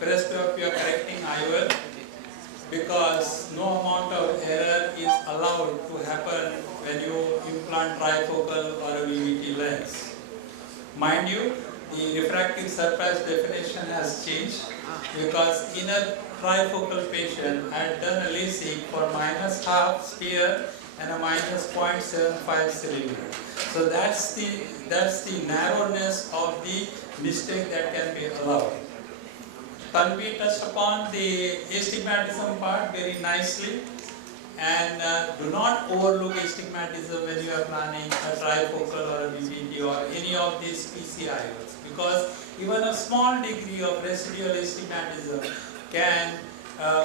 presbyopia correcting IOL, because no amount of error is allowed to happen when you implant trifocal or a VVT lens. Mind you, the refractive surface definition has changed, because in a trifocal patient I had done a LASIK for -1/2 sphere and a -0.75 cylinder. So that's the narrowness of the mistake that can be allowed. Tanvi touched upon the astigmatism part very nicely, and do not overlook astigmatism when you are planning a trifocal or a VVT or any of these PCIOs, because even a small degree of residual astigmatism can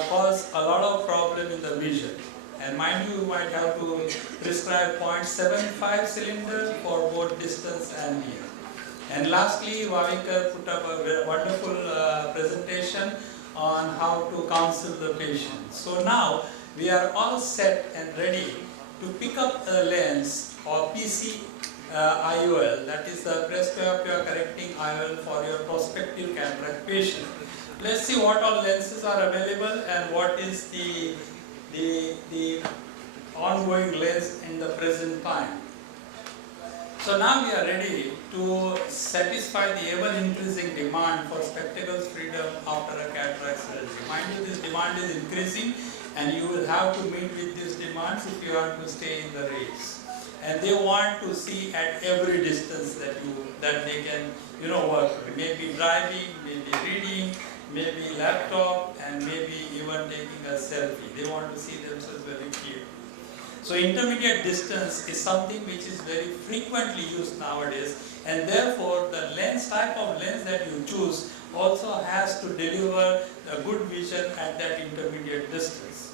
cause a lot of problem in the vision. And mind you, you might have to prescribe 0.75 cylinder for both distance and near. And lastly, Wavikar put up a wonderful presentation on how to counsel the patient. So now we are all set and ready to pick up a lens or PC IOL, that is the presbyopia correcting IOL for your prospective cataract patient. Let's see what all lenses are available and what is the ongoing lens in the present time. So now we are ready to satisfy the ever-increasing demand for spectacles freedom after a cataract surgery. Mind you, this demand is increasing, and you will have to meet with these demands if you want to stay in the race. And they want to see at every distance that they can work with. Maybe driving, maybe reading, maybe laptop, and maybe even taking a selfie. They want to see themselves very clear. So intermediate distance is something which is very frequently used nowadays, and therefore the type of lens that you choose also has to deliver a good vision at that intermediate distance.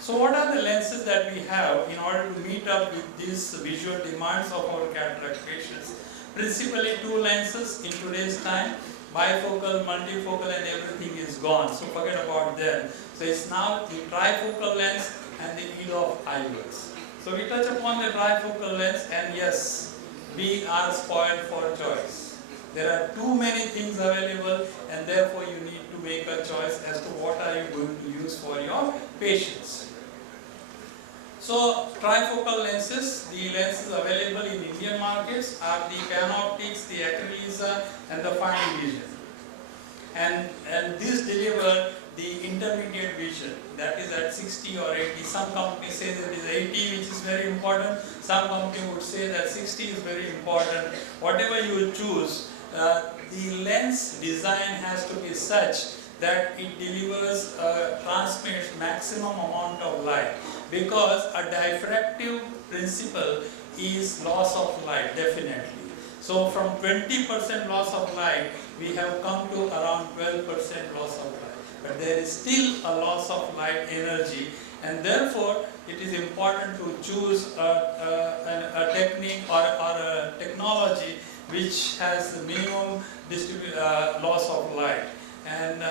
So what are the lenses that we have in order to meet up with these visual demands of our cataract patients? Principally two lenses in today's time. Bifocal, multifocal, and everything is gone, so forget about them. So it's now the trifocal lens and the EDOF IOLs. So we touch upon the trifocal lens, and yes, we are spoiled for choice. There are too many things available, and therefore you need to make a choice as to what are you going to use for your patients. So trifocal lenses, the lenses available in Indian markets are the Panoptics, the Acrylisa, and the Fine Vision. And these deliver the intermediate vision, that is at 60 or 80. Some companies say that it is 80, which is very important. Some company would say that 60 is very important. Whatever you choose, the lens design has to be such that it delivers, transmits maximum amount of light, because a diffractive principle is loss of light, definitely. So from 20% loss of light, we have come to around 12% loss of light. But there is still a loss of light energy, and therefore it is important to choose a technique or a technology which has the minimum loss of light. And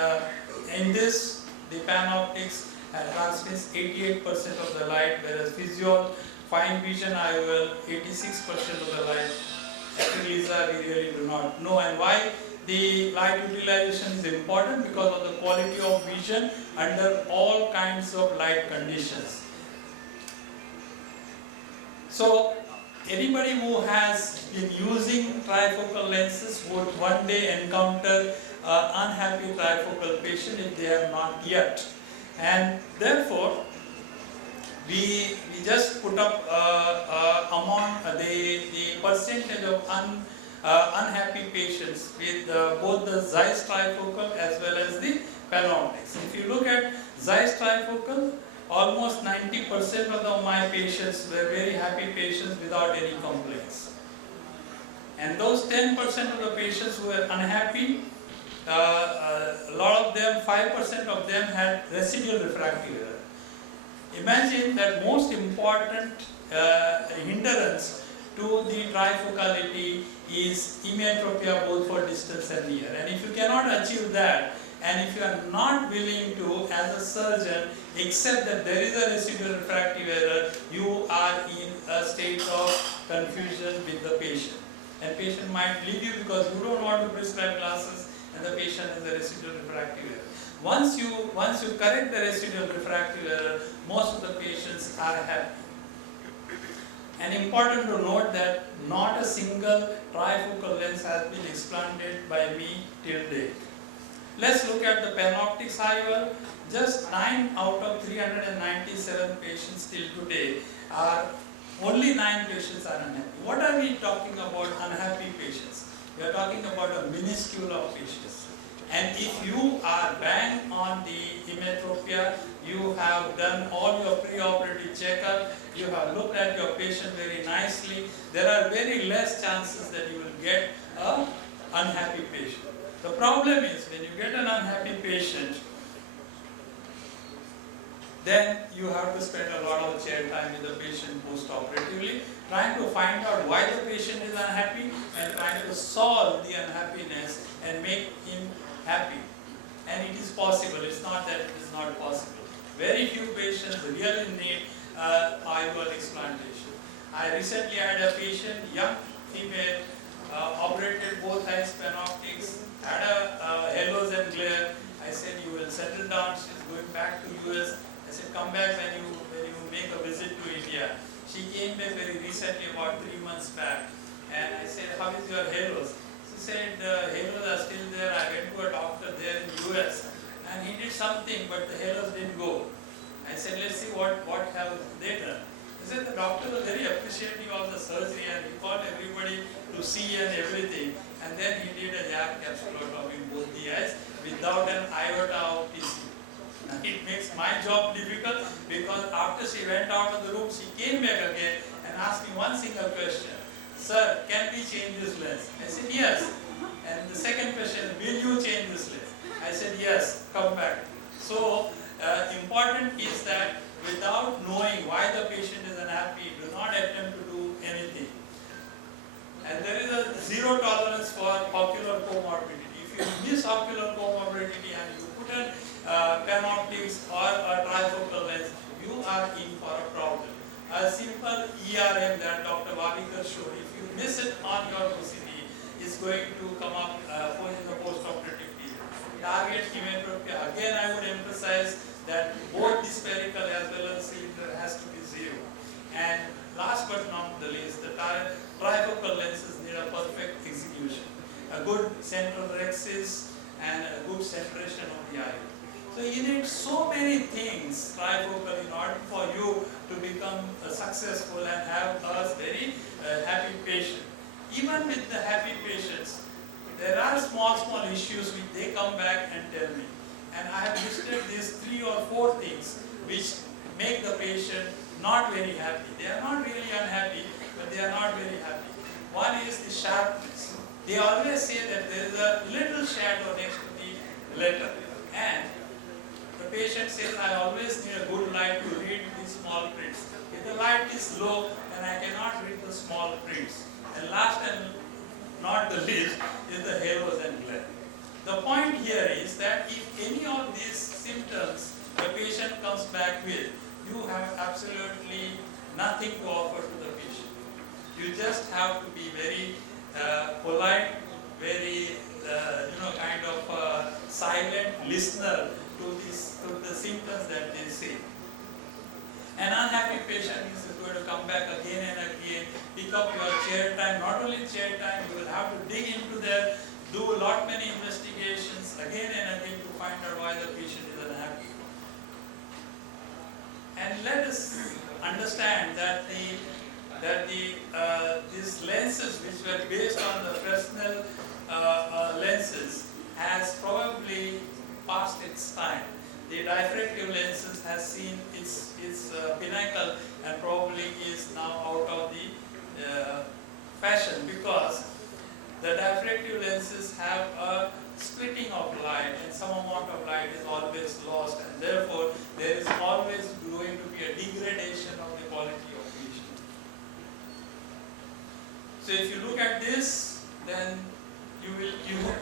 in this, the Panoptics transmits 88% of the light, whereas Physiol, Fine Vision IOL, 86% of the light. Acrylisa, we really do not know. And why the light utilization is important? Because of the quality of vision under all kinds of light conditions. So anybody who has been using trifocal lenses would one day encounter an unhappy trifocal patient if they have not yet. And therefore, we just put up the percentage of unhappy patients with both the Zeiss trifocal as well as the Panoptics. If you look at Zeiss trifocal, almost 90% of my patients were very happy patients without any complaints. And those 10% of the patients who were unhappy, a lot of them, 5% of them had residual refractive error. Imagine that most important hindrance to the trifocality is hemianthropia both for distance and near. And if you cannot achieve that, and if you are not willing to, as a surgeon, accept that there is a residual refractive error, you are in a state of confusion with the patient. And patient might leave you because you don't want to prescribe glasses, and the patient has a residual refractive error. Once you correct the residual refractive error, most of the patients are happy. And important to note that not a single trifocal lens has been explanted by me till date. Let's look at the panoptics, however. Just 9 out of 397 patients till today are, only 9 patients are unhappy. What are we talking about unhappy patients? We are talking about a minuscule of patients. And if you are bang on the emmetropia, you have done all your pre-operative checkup, you have looked at your patient very nicely, there are very less chances that you will get an unhappy patient. The problem is when you get an unhappy patient, then you have to spend a lot of chair time with the patient post-operatively, trying to find out why the patient is unhappy and trying to solve the unhappiness and make him happy. And it is possible, it's not that it is not possible. Very few patients really need IOL explantation. I recently had a patient, young female, operated both eyes, panoptics, had a halos and glare. I said, you will settle down, she's going back to US. I said, come back when you make a visit to India. She came back very recently, about 3 months back. And I said, how is your halos? She said, the halos are still there. I went to a doctor there in US and he did something, but the halos didn't go. I said, let's see what have they done. He said, the doctor was very appreciative of the surgery and he called everybody to see and everything. And then he did a jab capsulotomy in both the eyes without an iota of tissue. Now, it makes my job difficult because after she went out of the room, she came back again and asked me one single question. Sir, can we change this lens? I said, yes. And the second question, will you change this lens? I said, yes, come back. So, important is that without knowing why the patient is unhappy, do not attempt to do anything. And there is a zero tolerance for ocular comorbidity. If you miss ocular comorbidity and you put an panoptics or a trifocal lens, you are in for a problem. A simple ERM that Dr. Wavikar showed, if you miss it on your OCD, is going to come up in the post-operative period. Target emmetropia, again I would emphasize that both the spherical as well as cylinder has to be zero. And last but not the least, the trifocal lenses need a perfect execution. A good central rhexis and a good centration of the eye. So you need so many things trifocal in order for you to become successful and have a very happy patient. Even with the happy patients, there are small issues which they come back and tell me. And I have listed these 3 or 4 things which make the patient not very happy. They are not really unhappy, but they are not very happy. One is the sharpness. They always say that there is a little shadow next to the letter. And the patient says, I always need a good light to read these small prints. If the light is low, then I cannot read the small prints. And last and not the least is the halos and glare. The point here is that if any of these symptoms the patient comes back with, you have absolutely nothing to offer to the patient. You just have to be very polite, very kind of silent listener to the symptoms that they say. An unhappy patient is going to come back again and again, pick up your chair time. Not only chair time, you will have to dig into there, do a lot many investigations again and again to find out why the patient is unhappy. And let us understand that these lenses, which were based on the Fresnel lenses, has probably past its time. The diffractive lenses has seen its pinnacle and probably is now out of the fashion, because the diffractive lenses have a splitting of light and some amount of light is always lost, and therefore there is always going to be a degradation of the quality of vision. So if you look at this, then you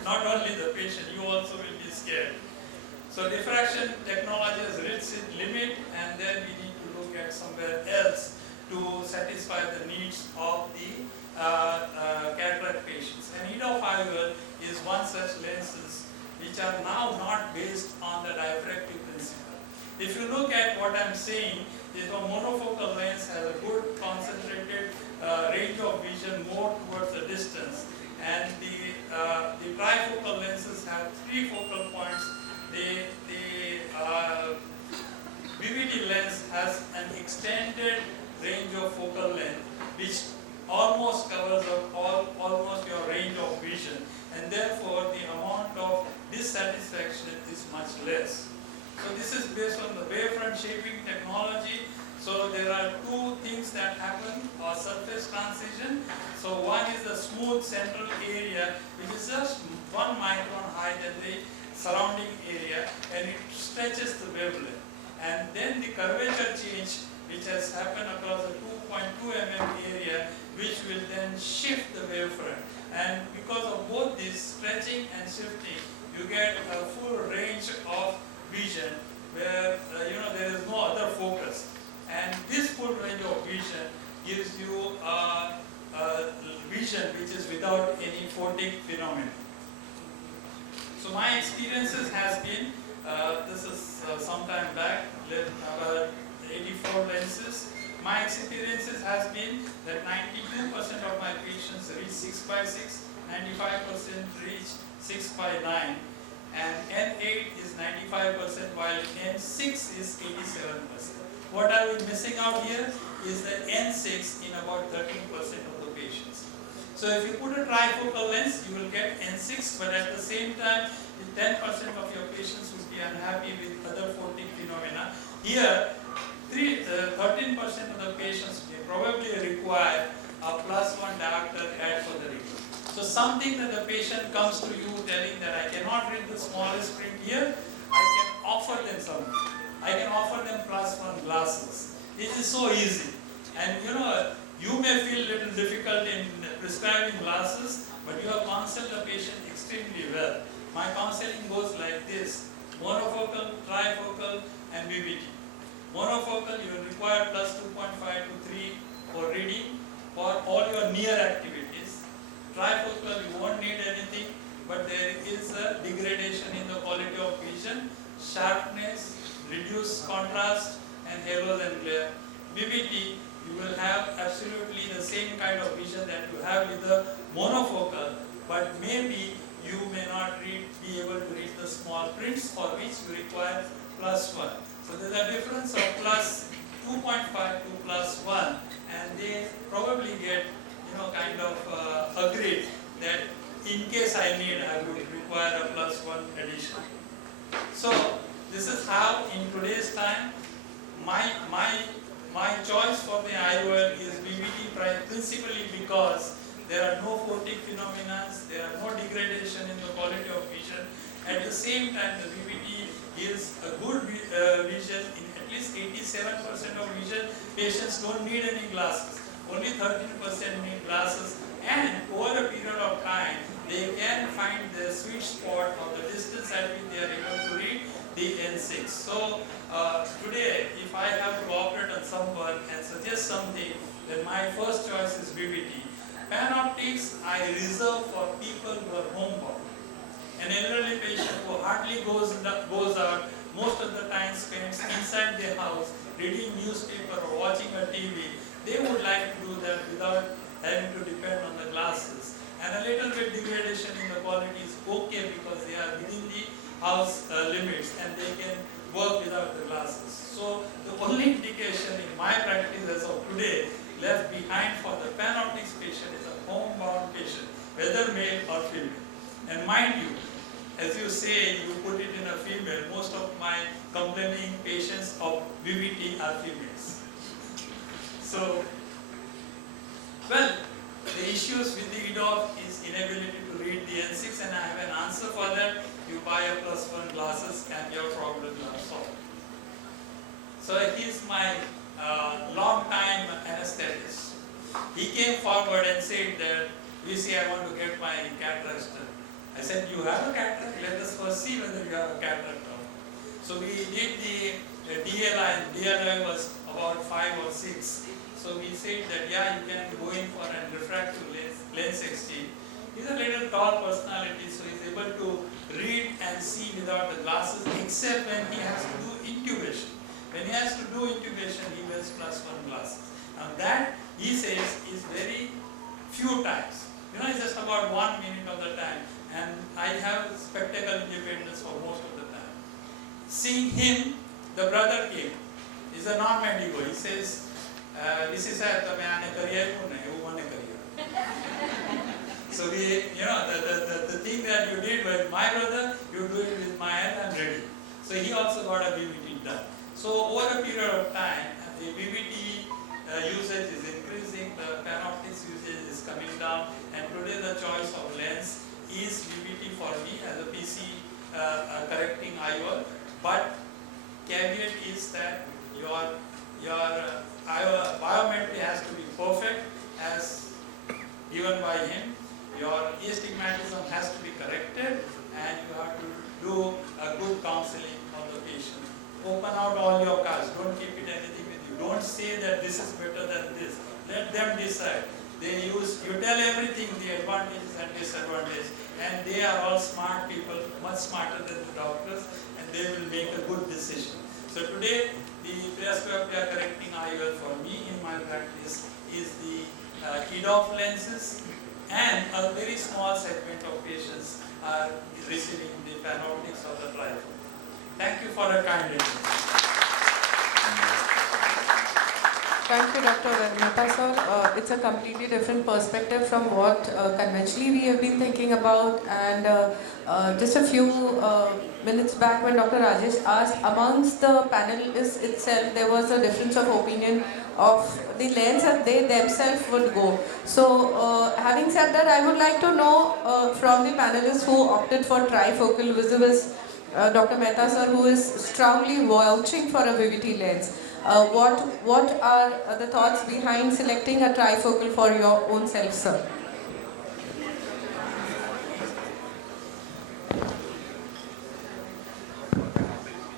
not only the patient, you also will be scared. So diffraction technology has reached its limit, and then we need to look at somewhere else to satisfy the needs of the cataract patients. And EDOF IOL is one such lenses which are now not based on the diffractive principle. If you look at what I am saying, is a monofocal lens has a good concentrated range of vision more towards the distance, and the trifocal lenses have 3 focal points. The VVD lens has an extended range of focal length, which almost covers up almost your range of vision, and therefore the amount of dissatisfaction is much less. So this is based on the wavefront shaping technology. So there are 2 things that happen, or surface transition. So one is the smooth central area, which is just 1 micron high than the surrounding area, and it stretches the wavelength. And then the curvature change, which has happened across the 2.2 mm area, which will then shift the wavefront. And because of both this stretching and shifting, you get a full range of vision where there is no other focus. And this full range of vision gives you a vision which is without any photic phenomenon. So my experiences has been, this is some time back, about 84 lenses. My experiences has been that 92% of my patients reach 6/6, 95% reach 6/9, and N8 is 95%, while N6 is 87%. What are we missing out here is the N6 in about 13% of the patients. So if you put a trifocal lens, you will get N6, but at the same time, 10% of your patients would be unhappy with other photic phenomena. Here, 13% of the patients may probably require a +1 diopter add for the reading. So something that the patient comes to you telling that I cannot read the smallest print here, I can offer them something. I can offer them +1 glasses. It is so easy. And you may feel a little difficult in prescribing glasses, but you have counseled the patient extremely well. My counseling goes like this: monofocal, trifocal, and VVT. Monofocal, you will require +2.5 to 3 for reading for all your near activities. Trifocal, you won't need anything, but there is a degradation in the quality of vision, sharpness, reduced contrast, and halos and glare. VVT, you will have absolutely the same kind of vision that you have with the monofocal, but maybe you may not be able to read the small prints, for which you require +1. So there is a difference of +2.5 to +1, and they probably get kind of agreed that in case I need, I would require a +1 addition. So this is how in today's time my choice for the IOL is VVT principally because there are no photic phenomena, there are no degradation in the quality of vision. At the same time, the VVT gives a good vision in at least 87% of vision. Patients don't need any glasses. Only 13% need glasses, and over a period of time, they can find the sweet spot of the distance at which they are able to read the N6. So today, if I have to operate on someone and suggest something, then my first choice is VVT. Panoptics I reserve for people who are homebound. An elderly patient who hardly goes out, most of the time spends inside their house reading newspaper or watching a TV. They would like to do that without having to depend on the glasses. And a little bit degradation in the quality is okay because they are within the house limits and they can work without the glasses. So the only indication in my practice as of today left behind for the panoptics patient is a homebound patient, whether male or female. And mind you, as you say, you put it in a female, most of my complaining patients of VVT are females. So, well, the issues with the EDOF is inability to read the N6, and I have an answer for that. You buy a +1 glasses and your problems are solved. So he's my long-time anesthetist. He came forward and said that, VC, I want to get my cataract done. I said, you have a cataract? Let us first see whether you have a cataract or not. So we did the DLI, and DLI was about 5 or 6. So we said that, yeah, you can go in for a refractive lens exchange. He He's a little tall personality, so he's able to read and see without the glasses, except when he has to do intubation. When he has to do intubation, he wears +1 glasses. Now that, he says, is very few times. It's just about 1 minute of the time. And I have spectacle independence for most of the time. Seeing him, the brother came. He's a non-medical. He says, this is a career. So the thing that you did with my brother, you do it with my hand, I'm ready. So he also got a BVT done. So over a period of time, the BVT usage is increasing, the panoptics usage is coming down, and today the choice of lens is BVT for me as a PC correcting IOL. But caveat is that your biometry has to be perfect as given by him. Your astigmatism has to be corrected, and you have to do a good counseling of the patient. Open out all your cards. Don't keep it anything with you. Don't say that this is better than this. Let them decide. You tell everything, the advantages and disadvantages, and they are all smart people, much smarter than the doctors, and they will make a good decision. So today, the presbyopia correcting IOL for me in my practice is the EDOF lenses, and a very small segment of patients are receiving the panoptics of the trifocal. Thank you for a kind attention. Thank you, Dr. Mehta sir. It's a completely different perspective from what conventionally we have been thinking about. And just a few minutes back, when Dr. Rajesh asked, amongst the panelists itself, there was a difference of opinion of the lens that they themselves would go. So, having said that, I would like to know from the panelists who opted for trifocal, vis-a-vis Dr. Mehta sir, who is strongly vouching for a VVT lens. What are the thoughts behind selecting a trifocal for your own self, sir?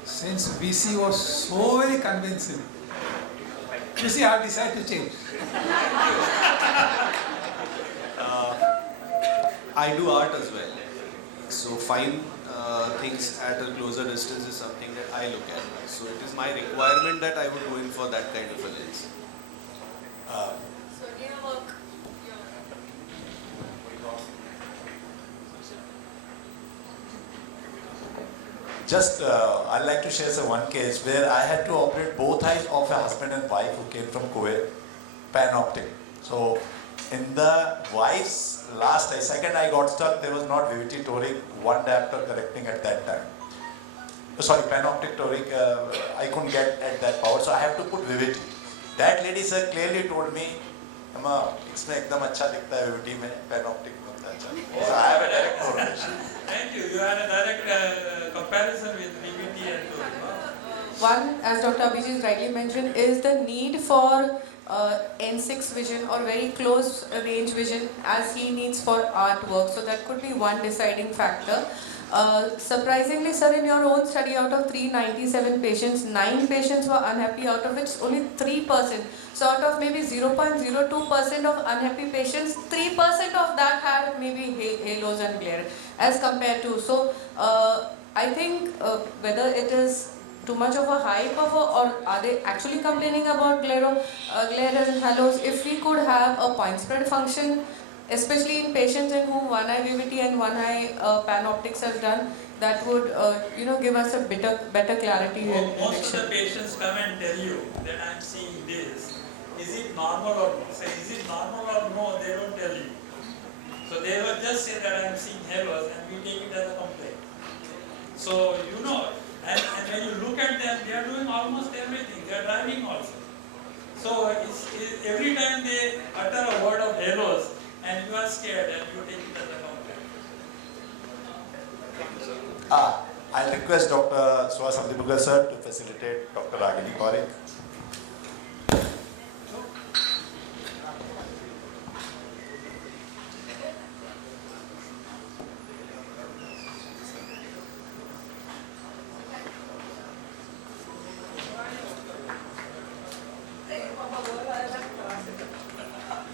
Since VC was so very convincing, you see, I decided to change. I do art as well. So fine things at a closer distance is something that I look at. So it is my requirement that I would go in for that kind of a lens. So do you work? I'd like to share one case where I had to operate both eyes of a husband and wife who came from Kuwait, panoptic. So in the wife's last eye, second eye got stuck, there was not VVT toric, one diopter correcting at that time. Sorry, panoptic toric, I couldn't get at that power, so I have to put VVT. That lady sir clearly told me, इसमें एकदम अच्छा दिखता है VVT में, panoptic बनता है अच्छा. So I have a direct correlation. Thank you. You had a direct comparison with VVT and toric. One, as Dr. Abhijit rightly mentioned, is the need for N6 vision or very close range vision as he needs for artwork. So that could be one deciding factor. Surprisingly, sir, in your own study, out of 397 patients, 9 patients were unhappy, out of which only 3%. So out of maybe 0.02% of unhappy patients, 3% of that had maybe halos and glare as compared to. So I think whether it is too much of a hype or are they actually complaining about glare and halos, if we could have a point spread function, especially in patients in whom one eye VVT and one eye panoptics are done, that would give us a better clarity. Most of the patients come and tell you that I am seeing this. Is it normal or no? Say, is it normal or no? They don't tell you. So they will just say that I am seeing halos, and we take it as a complaint. So and when you look at them, they are doing almost everything. They are driving also. So every time they utter a word of halos, and you are scared and you take it as a complaint. I'll request Dr. Suhas Abdibugar sir to facilitate Dr. Ragini Parekh.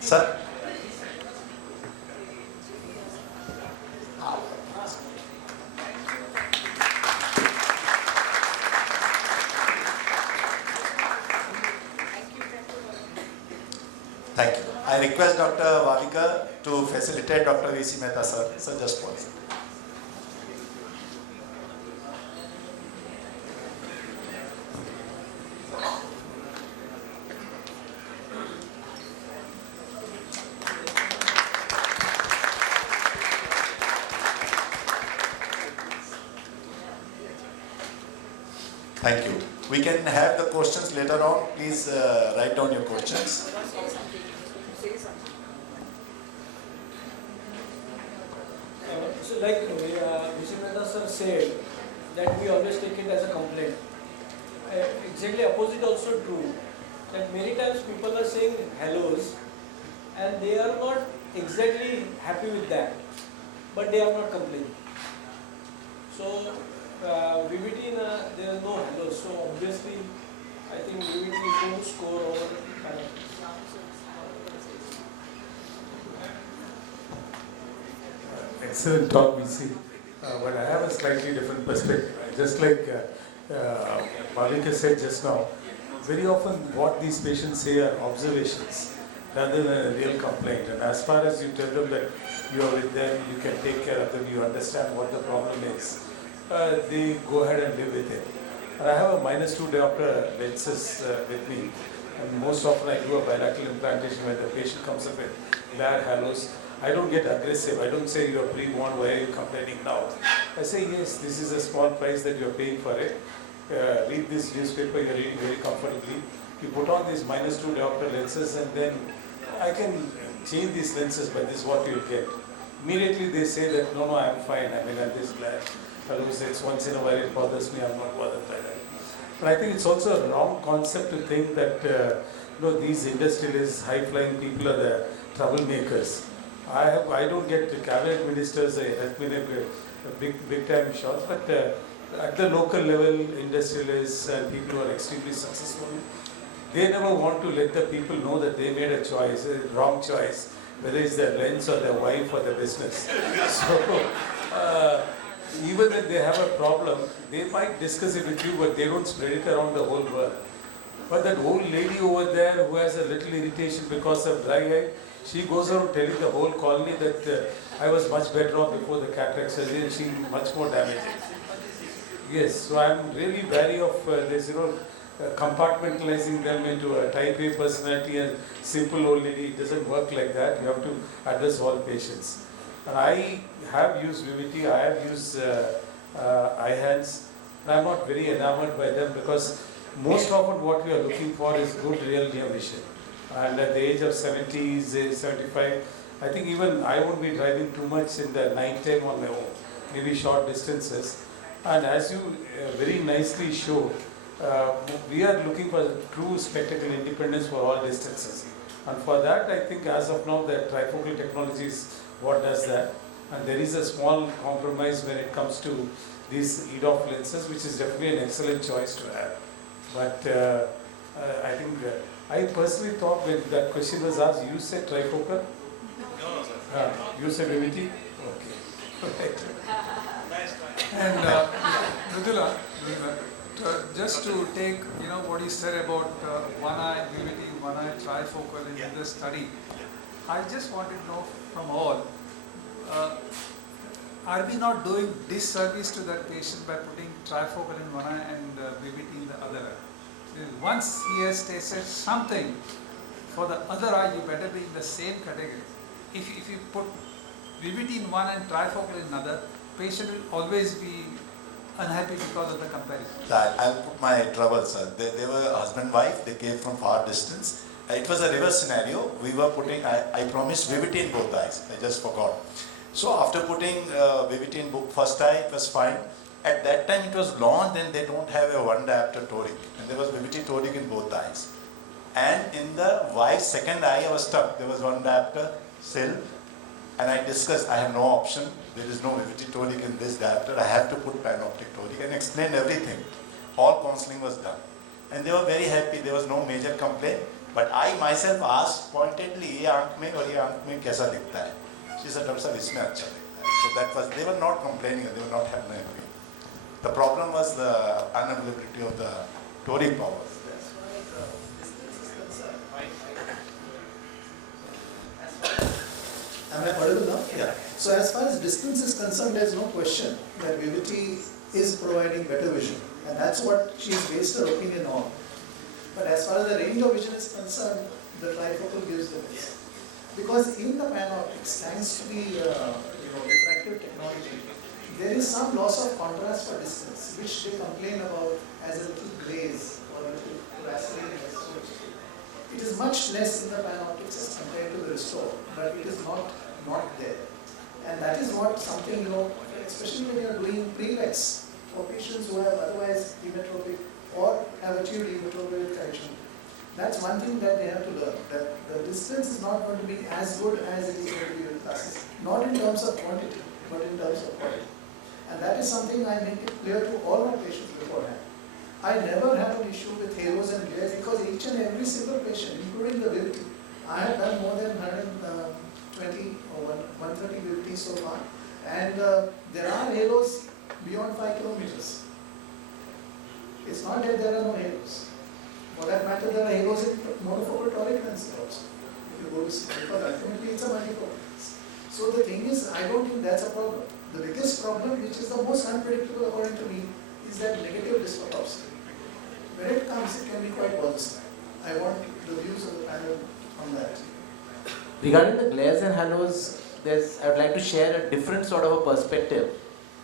Sir. Thank you. I request Dr. Wavikar to facilitate Dr. V.C. Mehta sir. So just pause. Thank you. We can have the questions later on. Please write down your questions. So like Mr. Mehta sir said, that we always take it as a complaint. Exactly opposite also true. That many times people are saying hellos and they are not exactly happy with that, but they are not complaining. So VBT, there is no hellos. So obviously, I think VBT won't score over Cataract. Excellent talk, VC. But I have a slightly different perspective. Just like Wavikar said just now, very often what these patients say are observations rather than a real complaint. And as far as you tell them that you are with them, you can take care of them, you understand what the problem is, they go ahead and live with it. And I have a -2 diopter lenses with me. And most often I do a bilateral implantation when the patient comes up with bad halos. I don't get aggressive. I don't say you're pre-born, why are you complaining now? I say, yes, this is a small price that you're paying for it. Read this newspaper, you're reading very comfortably. You put on these -2 diopter lenses and then I can change these lenses, but this is what you'll get. Immediately they say that, no, I'm fine. I mean, I'm just glad. Fellows, it's once in a while it bothers me, I'm not bothered by that. But I think it's also a wrong concept to think that these industrialists, high-flying people are the troublemakers. I don't get the cabinet ministers has been a big time shot, but at the local level, industrialists and people who are extremely successful, they never want to let the people know that they made a choice, a wrong choice, whether it's their lens or their wife or their business. So even if they have a problem, they might discuss it with you, but they don't spread it around the whole world. But that old lady over there who has a little irritation because of dry eye, she goes around telling the whole colony that I was much better off before the cataract surgery and she much more damaging. Yes, so I'm really wary of this, compartmentalizing them into a type A personality and simple old lady. It doesn't work like that. You have to address all patients. And I have used VBT, I have used eye hands, and I'm not very enamored by them because most often what we are looking for is good real near vision. And at the age of 70s, 75, I think even I won't be driving too much in the night time on my own, maybe short distances. And as you very nicely showed, we are looking for true spectacle independence for all distances. And for that, I think as of now, the trifocal technology is what does that. And there is a small compromise when it comes to these EDOF lenses, which is definitely an excellent choice to have. But I think I personally thought when that question was asked, you said trifocal? No, sir. You said VBT? Okay. Right. And Mridula, just to take what you said about one eye VBT, one eye trifocal in this study, I just wanted to know from all, are we not doing disservice to that patient by putting trifocal in one eye and VBT in the other eye? Once he has tasted something for the other eye, you better be in the same category. If you put VBT in one and trifocal in another, patient will always be unhappy because of the comparison. I'll put my trouble, sir. They were husband-wife, they came from far distance. It was a reverse scenario. We were putting, I promised VBT in both eyes, I just forgot. So after putting VBT in first eye, it was fine. At that time it was launched and they don't have a one diopter toric. And there was VBT toric in both eyes. And in the wife's second eye, I was stuck. There was one diopter still. And I discussed, I have no option. There is no VBT toric in this diopter. I have to put panoptic toric and explain everything. All counseling was done. And they were very happy. There was no major complaint. But I myself asked pointedly, ये आँख में और ये आँख में कैसा दिखता है? She said, Dr. Sir, इसमें अच्छा दिखता है. So that was, they were not complaining, they were not having agree. The problem was the unavailability of the toric powers. Am I audible now? Yeah. So as far as distance is concerned, there's no question that Vivity is providing better vision, and that's what she's based her opinion on. But as far as the range of vision is concerned, the trifocal gives the best. Because in the panoptics, thanks to the refractive technology, there is some loss of contrast for distance, which they complain about as a little glaze or a little vaseline. It is much less in the panoptics as compared to the restore, but it is not there. And that is what something, especially when you are doing prelex for patients who have otherwise emetropic or have achieved emetropic correction. That's one thing that they have to learn, that the distance is not going to be as good as it is going to be with classes. Not in terms of quantity, but in terms of quality. And that is something I make it clear to all my patients beforehand. I never have an issue with halos and glares because each and every single patient, including the Vivity, I have done more than 120 or 130 Vivities so far, and there are halos beyond 5 kilometers. It's not that there are no halos. For that matter, there are halos in monofocal toric lenses also. If you go to see, because ultimately it's a multifocal lens. So the thing is, I don't think that's a problem. The biggest problem, which is the most unpredictable according to me, is that negative dysphotopsia. When it comes, it can be quite bothersome. I want the views of the panel on that. Regarding the glares and halos, I would like to share a different sort of a perspective.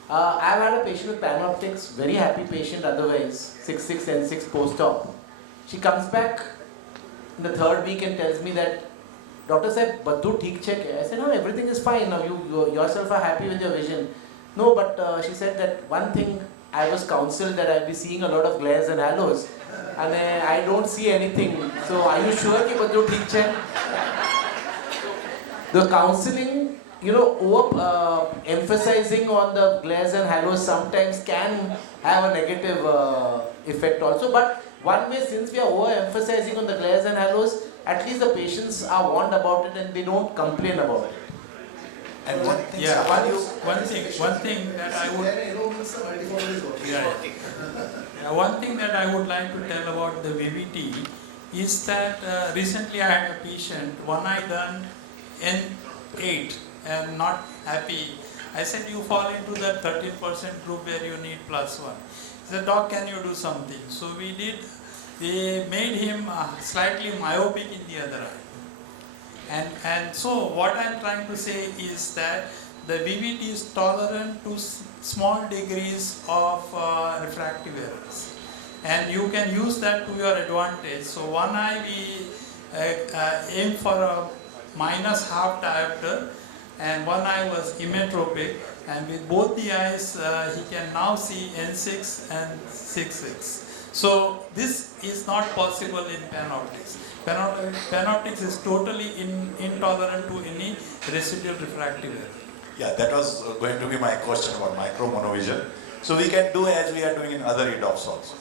I've had a patient with panoptics, very happy patient otherwise, 6'6" and 6 post-op. She comes back in the third week and tells me that, Doctor said, "Baddu theek check hai." I said, "No, everything is fine. Now you yourself are happy with your vision." No, but she said that one thing I was counseled that I'll be seeing a lot of glares and halos, and I don't see anything. So are you sure ki baddu theek check? The counseling, emphasizing on the glares and halos sometimes can have a negative effect also. But one way, since we are over-emphasizing on the glares and halos, at least the patients are warned about it and they don't complain about it. And one thing, Yeah, sir, one thing that I would one thing that I would like to tell about the VVT is that recently I had a patient, one eye done N8 and not happy. I said, you fall into that 13% group where you need +1. He said, Doc, can you do something? So we made him slightly myopic in the other eye. And so what I'm trying to say is that the VVT is tolerant to small degrees of refractive errors. And you can use that to your advantage. So one eye we aim for a -1/2 diopter, and one eye was emetropic, and with both the eyes he can now see N6 and 6/6. So this is not possible in panoptics. Panoptics is totally intolerant to any residual refractive error. yeah, that was going to be my question about micro monovision. So we can do as we are doing in other EDOPs also.